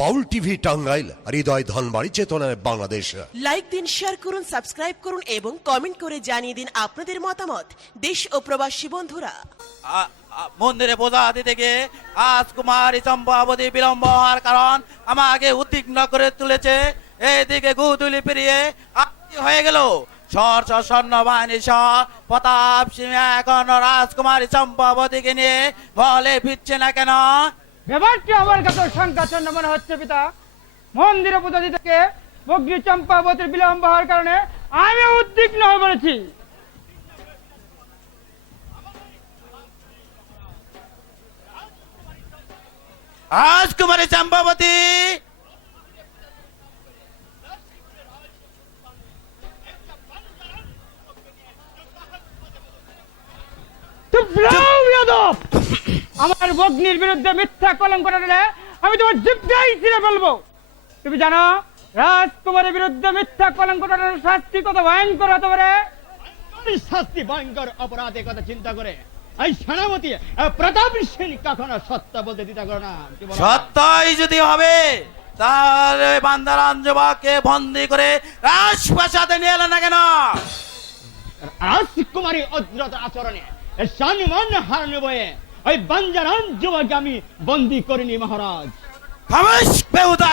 বাউল TV Tangail হৃদয় ধনবাড়ি চেতনায় Bangladesh. Like দিন share করুন সাবস্ক্রাইব করুন এবং কমেন্ট করে জানিয়ে দিন আপনাদের মতামত। দেশ ও প্রবাসী বন্ধুরা। মন্দিরে পূজা দিতে গিয়ে রাজকুমারী চম্পাবতী বিলম্ব হওয়ার কারণ আমাকে উদ্বিগ্ন করে তুলেছে। এইদিকে গুতুলি পেরিয়ে হয়ে গেল। সর সর স্বর্ণ বাহিনী সহ প্রতাপ সিংহ এখন রাজকুমারী চম্পাবতীকে নিয়ে বলে ফিরছে না কেন? ব্যাপারটি আমার কাছে শঙ্কাচন্ন মনে হচ্ছে পিতা। মন্দিরে পূজা দিতে বগ্নি চম্পাবতীর বিলম্ব হওয়ার কারণে আমি উদ্বিগ্ন হয়ে পড়েছি। রাজকুমারী চম্পাবতী চুপ রও, বেয়াদব! আমার ভগ্নির বিরুদ্ধে মিথ্যা কলঙ্ক দিলে আমি তোমার জিভটাই ছিঁড়ে ফেলব। তুমি জানো রাজকুমারের বিরুদ্ধে মিথ্যা কলঙ্ক শাস্তি কত ভয়ঙ্কর হতে পারে? শাস্তি ভয়ঙ্কর অপরাধের কথা চিন্তা করে। এই সেনাপতি প্রতাপ সিং কখনো সত্য বলতে দিতে করে না। সত্যই যদি হবে তাহলে বান্দারান যুবককে বন্দি করে রাজপ্রাসাদে নিয়ে এলেন না কেন? রাজকুমারী অদ্রত আচরণে সম্মান হারানো বয়ে ওই বাঞ্জারান যুবক আমি বন্দি করিনি মহারাজ।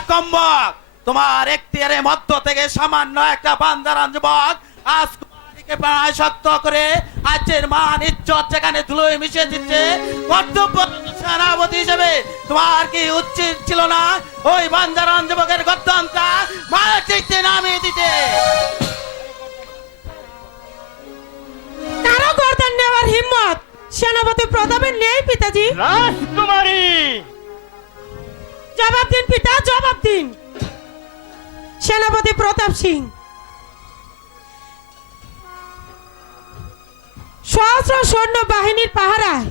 কম্বক, তোমার মধ্য থেকে সামান্য একটা বান্দারান যুবক আজ করে মান ধুলোয় মিশিয়ে দিচ্ছে হিসেবে। তোমার কি ছিল না ওই বান্দারান যুবকের গদ্দানটা মাটিতে নামিয়ে দিতে? সেনাপতি প্রতাপের নেই পিতাজি। রাজকুমারী! জবাব দিন পিতা জবাব দিন। সেনাপতি প্রতাপ সিং। সহস্র সৈন্য বাহিনীর পাহারায়।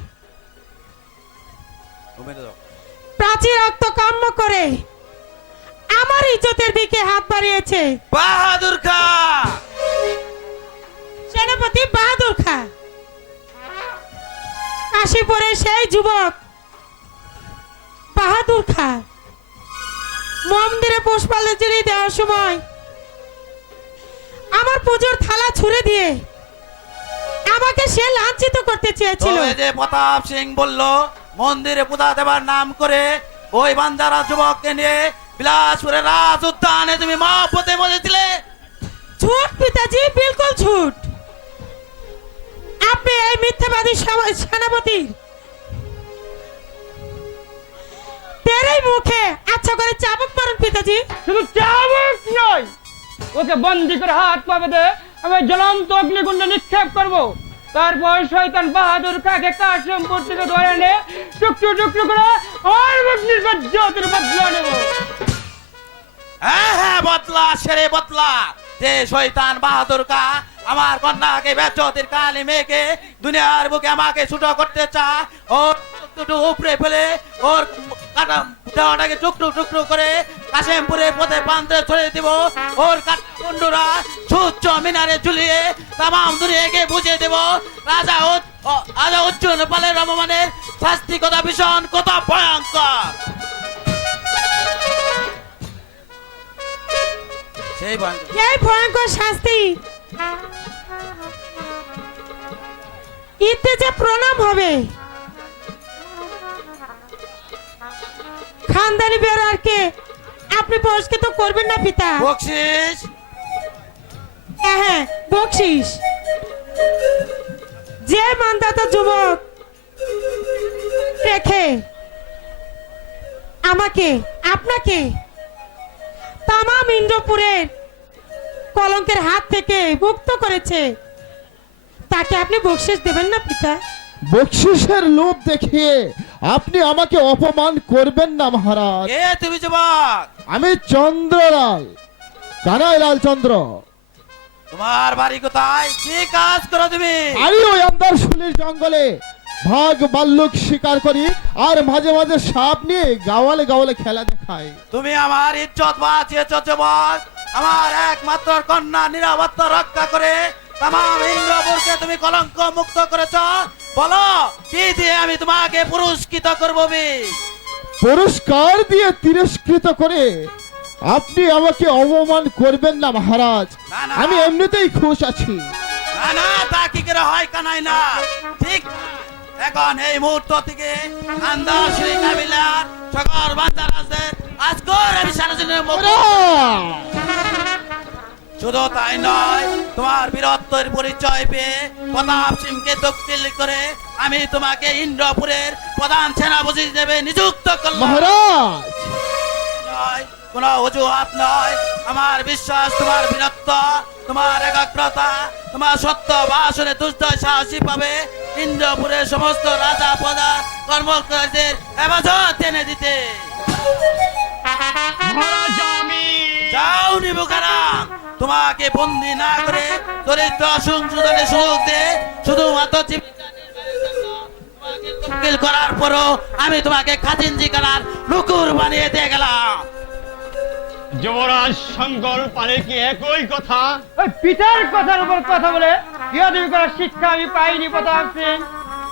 প্রাচীর রক্ত কাম্য করে আমার ইজ্জতের দিকে হাত বাড়িয়েছে। বাহাদুর খা! কাশীপুরের সেই যুবক বাহাদুর খা। মন্দিরে পুষ্পাঞ্জলি দেওয়ার সময় আমার পুজোর থালা ছুঁড়ে দিয়ে আমাকে সে লাঞ্ছিত করতে চেয়েছিল। যে প্রতাপ সিং বলল মন্দিরে পূজা দেবার নাম করে ওই বান্দারা যুবককে নিয়ে বিলাসপুরের রাজ উদ্যানে তুমি মহব্বতে বলেছিলে ঝুট পিতাজি বিলকুল ঝুট। মিথ্যাবাদী সম- সেনাপতি। তেরই মুখে আচ্ছা করে চাবুক মারুন পিতাজি। শুধু চাবুক নয় ওকে বন্দি করে হাত পা বেঁধে আমি জ্বলন্ত অগ্নিকুণ্ডে নিক্ষেপ করব। তারপর শয়তান বাহাদুর কাকে কাশিমপুর থেকে ধরে এনে টুকটু টুকটু করে আমার বগ্নির বজ্রতের বদলা নেব। হ্যাঁ হ্যাঁ বদলা সেরে বদলা। যে শৈতান বাহাদুর কা আমার কন্যাকে বেচতির কালী মেয়েকে দুনিয়ার বুকে আমাকে ছুটো করতে চা ওর টুকটু উপরে ফেলে ওর দেওয়াটাকে টুকটু টুকটু করে কাশেমপুরে পথে প্রান্তে ছড়িয়ে দিব। ওর মিনারে ঝুলিয়ে তামাম দুনিয়াকে দেব। রাজা রাজা রমমানের শাস্তি কথা ভীষণ, কত ভয়ঙ্কর। সেই ভয়ঙ্কর শাস্তি। ইতে যে প্রণাম হবে। খানদানি বেরোয়ারকে আপনি পুরস্কৃত করবেন না পিতা। বকশিস। হ্যাঁ হ্যাঁ বকশিস। যে মানদাতা যুবক। রেখে। আমাকে আপনাকে। তামাম ইন্দ্রপুরের কলঙ্কের হাত থেকে মুক্ত করেছে। তাকে আপনি বকশিস দেবেন না পিতা? বকশিসের লোভ দেখিয়ে আপনি আমাকে অপমান করবেন না মহারাজ। কে তুমি যুবক! আমি চন্দ্রলাল কানাই লাল চন্দ্র। তোমার বাড়ি কোথায়? কি কাজ করো তুমি? আমি ওই আন্দারশুলির জঙ্গলে ভাগ বাল্লুক শিকার করি আর মাঝে মাঝে সাপ নিয়ে গাওয়ালে গাওয়ালে খেলা দেখাই। তুমি আমার ইজ্জত বাঁচিয়েছ যুবক! আমার একমাত্র কন্যা নিরাপত্তা রক্ষা করে তামাম ইন্দ্রপুরকে তুমি কলঙ্ক মুক্ত করেছ। বলো কি দিয়ে আমি তোমাকে পুরস্কৃত করব পুরস্কার দিয়ে তিরস্কৃত করে আপনি আমাকে অপমান করবেন না মহারাজ। আমি এমনিতেই খুশ আছি। না না তা কি করে হয় কানাই না। ঠিক এখন এই মুহূর্ত থেকে আন্দার শ্রী কাবিলার সকল বান্দারাজদের আজকের আমি মুখ শুধু তাই নয় তোমার বীরত্বের পরিচয় পেয়ে প্রতাপ সিংকে দক্ষিণ করে আমি তোমাকে ইন্দ্রপুরের প্রধান সেনাপতি হিসেবে নিযুক্ত করলাম। মহারাজ! নয় কোনো অজুহাত নয়। আমার বিশ্বাস তোমার বীরত্ব তোমার একাগ্রতা তোমার সত্য বাসনে দুষ্ট সাহসী পাবে ইন্দ্রপুরের সমস্ত রাজা প্রজা কর্মকর্তাদের হেফাজত এনে দিতে। যাও নিবুকারাম তোমাকে বন্দি না করে চরিত্র সংশোধনের সুযোগ দে শুধুমাত্র করার পরও আমি তোমাকে খাজিনজি করার লুকুর বানিয়ে দিয়ে গেলাম। যুবরাজ শঙ্কর কি একই কথা? ওই পিতার কথার উপর কথা বলে করার শিক্ষা আমি পাইনি প্রতাপ সিং।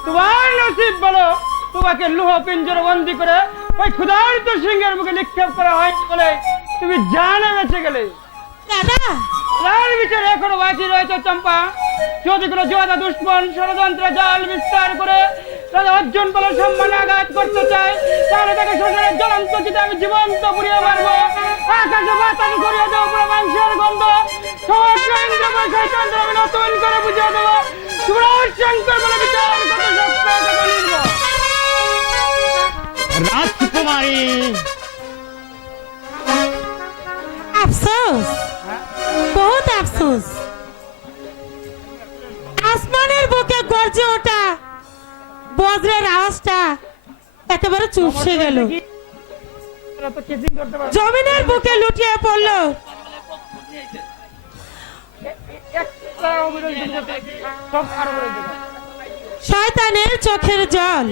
তোমার নসিব বলো তোমাকে লুহ পিঞ্জর বন্দি করে ওই ক্ষুধার্ত সিংহের মুখে নিক্ষেপ করা হয় বলে তুমি জানে বেঁচে গেলে। দাদা। তার বিচারে এখনও বাকি রয়েছে চম্পা। যদি কোনো যোদ্ধা দুশ্মন ষড়যন্ত্র জাল বিস্তার করে তাদের অর্জন বলে সম্মান আঘাত করতে চায় তাহলে তাকে শ্মশানের জ্বলন্ত চিতে আমি জীবন্ত পুড়িয়ে মারবো। আকাশে বাতাসে করিয়ে দেবো পুরো মাংসের গন্ধ। সমস্ত আমি নতুন করে বুঝিয়ে দেবো। সুরাজ শঙ্কর বলে বিচার সত্য রাজকুমারী। আফসোস। বহুত আফসোস। আসমানের বুকে গর্জে ওঠা বজ্রের আওয়াজটা একেবারে চুপসে গেল। জমিনের বুকে লুটিয়ে পড়ল। শয়তানের চোখের জল।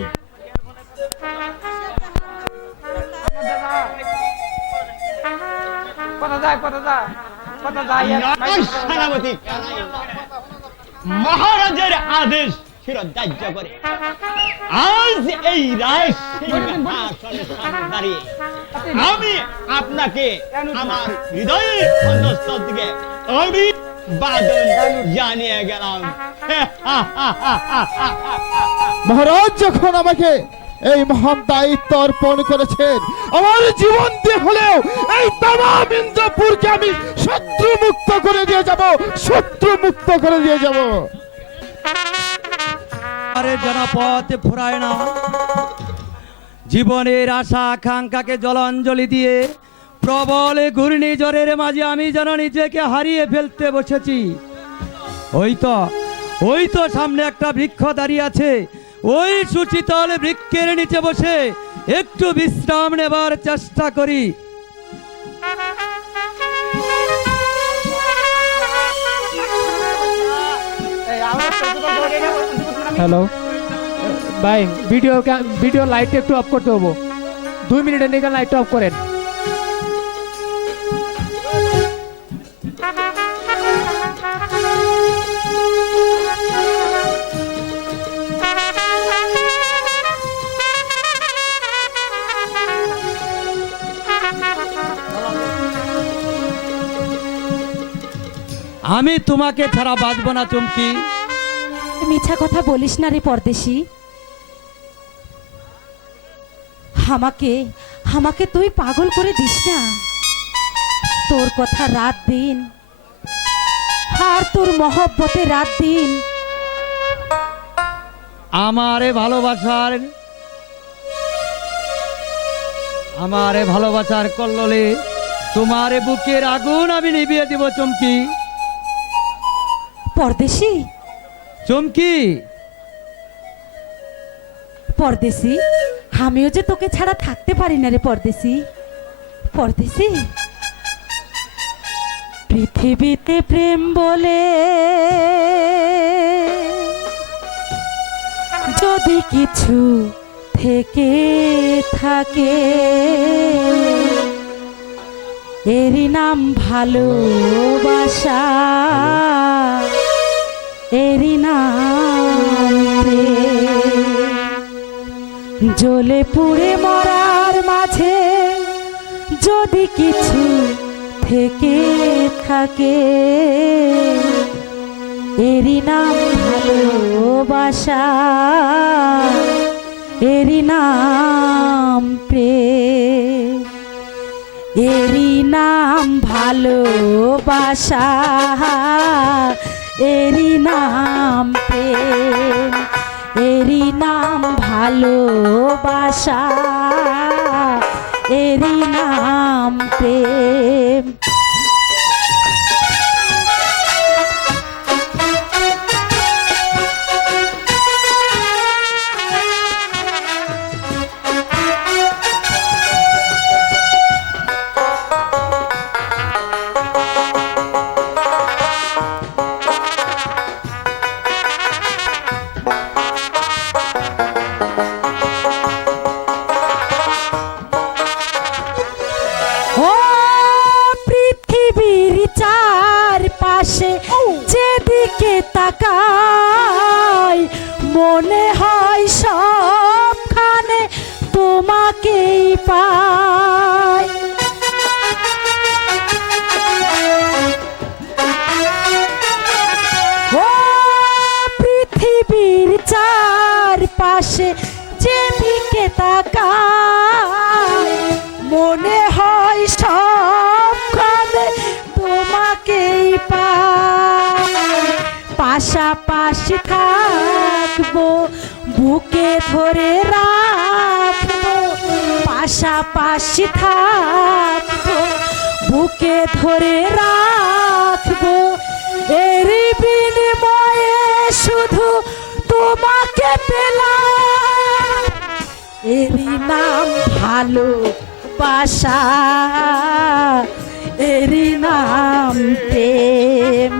কথা যায় কথা যায়। সেনাপতি মহারাজের আদেশ করে। আজ এই দাঁড়িয়ে। আমি আপনাকে আমার হৃদয়ের অন্তঃস্থল থেকে অভিবাদন জানিয়ে গেলাম। মহারাজ, যখন আমাকে এই মহান দায়িত্ব অর্পণ করেছেন। আমার জীবন দিয়ে হলেও এই তামাম ইন্দ্রপুরকে আমি শত্রু মুক্ত করে দিয়ে যাব শত্রু মুক্ত করে দিয়ে যাব। আরে জনপথ ফুরায় না। জীবনের আশা আকাঙ্ক্ষাকে জলাঞ্জলি দিয়ে প্রবল ঘূর্ণিঝড়ের মাঝে আমি যেন নিজেকে হারিয়ে ফেলতে বসেছি। ওই তো ওই তো সামনে একটা বৃক্ষ দাঁড়িয়ে আছে। ওই সুচিতল বৃক্ষের নিচে বসে একটু বিশ্রাম নেবার চেষ্টা করি। হ্যালো ভাই ভিডিও ভিডিও লাইটটা একটু অফ করতে হব। দুই মিনিটের দিকে লাইটটা অফ করেন। আমি তোমাকে ছাড়া বাঁচব না চমকি। মিছা কথা বলিস না রে পরদেশি। আমাকে আমাকে তুই পাগল করে দিস না। তোর কথা রাত দিন আর তোর মহব্বতে রাত দিন। আমারে ভালোবাসার আমারে ভালোবাসার কল্লোলে তোমারে বুকের আগুন আমি নিভিয়ে দিব চমকি। পরদেশি? চমকি। পরদেশি? আমিও যে তোকে ছাড়া থাকতে পারি না রে পরদেশি। পরদেশি? পৃথিবীতে প্রেম বলে যদি কিছু থেকে থাকে এরই নাম ভালোবাসা। এরই নাম। জ্বলে পুড়ে মরার মাঝে যদি কিছু থেকে থাকে এরই নাম ভালোবাসা এরই নাম প্রেম এরই নাম ভালোবাসা এরই নাম প্রেম এরি নাম ভালোবাসা এরি নাম প্রেম। তোমাকেই পাই ও পৃথিবীর চারপাশে যেদিকে তাকাই মনে হয় সবখানে তোমাকেই পাশাপাশি থাকব বুকে ধরে রাখব পাশাপাশি থাকব, বুকে ধরে রাখব। এর বিনিময়ে শুধু তোমাকে পেলাম। এরই নাম ভালো বাসা এরই নাম প্রেম।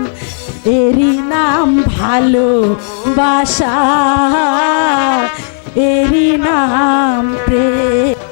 এরই নাম ভালো বাসা এরই নাম প্রেম।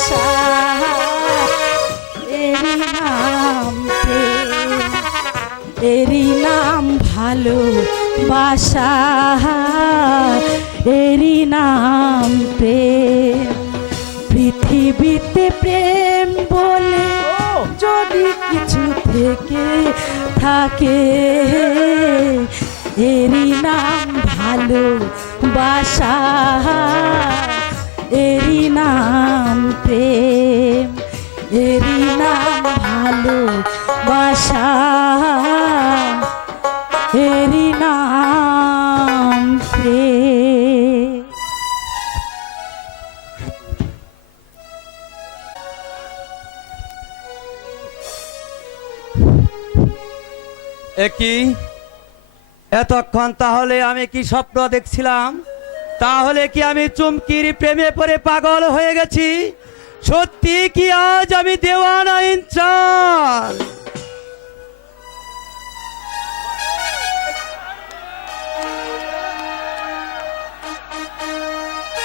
ভালোবাসা এরই নাম প্রেম এরই নাম ভালোবাসা এরই নাম প্রেম পৃথিবীতে প্রেম বলে যদি কিছু থেকে থাকে এরই নাম ভালোবাসা। এরই নাম প্রেম এরই নাম ভালোবাসা এরই নাম একই এতক্ষণ তাহলে আমি কি স্বপ্ন দেখছিলাম? তাহলে কি আমি চুমকির প্রেমে পরে পাগল হয়ে গেছি? সত্যি কি আজ আমি দেওয়ানা ইনসান